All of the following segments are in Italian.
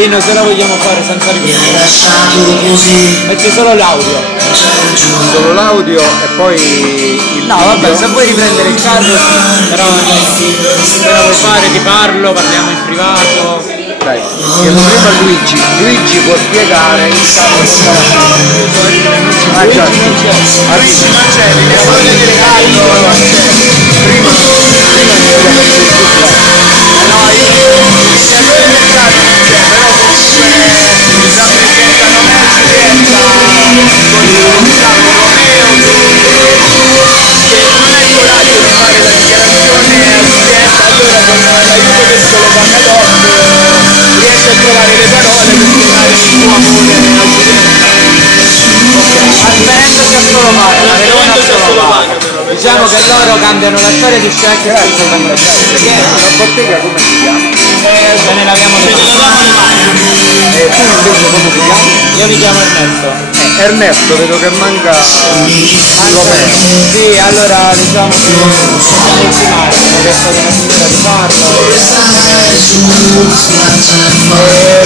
Lino, se la vogliamo fare senza riprendere. Metti solo l'audio. Solo l'audio e poi il no, video. Vabbè, se vuoi riprendere il carro sì, però no. Se la vuoi fare ti parlo, parliamo in privato. Dai, chiedo prima a Luigi. Luigi può spiegare il carro non c'è. Luigi non c'è. Luigi non c'è, le storie del carro non c'è. Prima mi aveva messo il tutto. No, il creatore del carro non c'è, però comunque rappresentano me e Giulietta con diciamo Romeo che non ha il coraggio di fare la dichiarazione a Giulietta, allora con l'aiuto del solo Pacadot riesce a trovare le parole per spiegare il suo amore a Giulietta. Asperendosi a solo Paga, solo Paga. Diciamo che loro cambiano la storia di Shrek e si fanno La bottega come si chiama? ce ne laviamo le mani. E tu invece come ti chiami? Io mi chiamo Ernesto. Ernesto, vedo che manca Romeo. Sì, allora diciamo che siamo ultimati, non riesco ad una signora di farlo.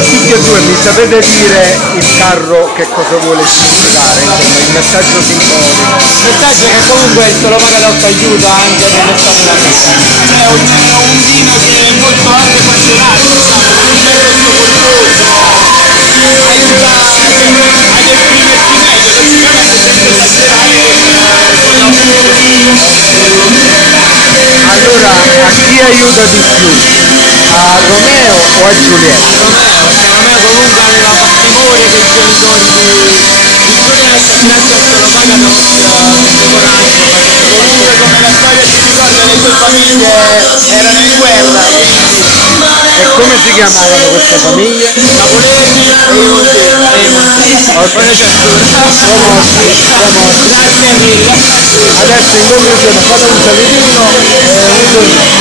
Tutti e due mi sapete dire il carro che cosa vuole significare, insomma il messaggio simbolico. Il messaggio è che comunque il solo Pagadot aiuta anche nell'estate della vita. C'è un vino che è molto anche passionato, diciamo, un bello corposo, aiuta ad esprimersi meglio, logicamente senza esagerare con Allora, a chi aiuta di più? A Romeo o a Giulietta? Romeo, perché Romeo comunque aveva timore che i genitori di Giulietta grazie al solo Pagadot prese coraggio. comunque come la storia ci ricorda le sue famiglie erano in guerra, quindi E come si chiamavano queste famiglie? Napolesi e Monti. Promossi. Grazie mille. Adesso in conclusione fate un salutino e un buongiorno.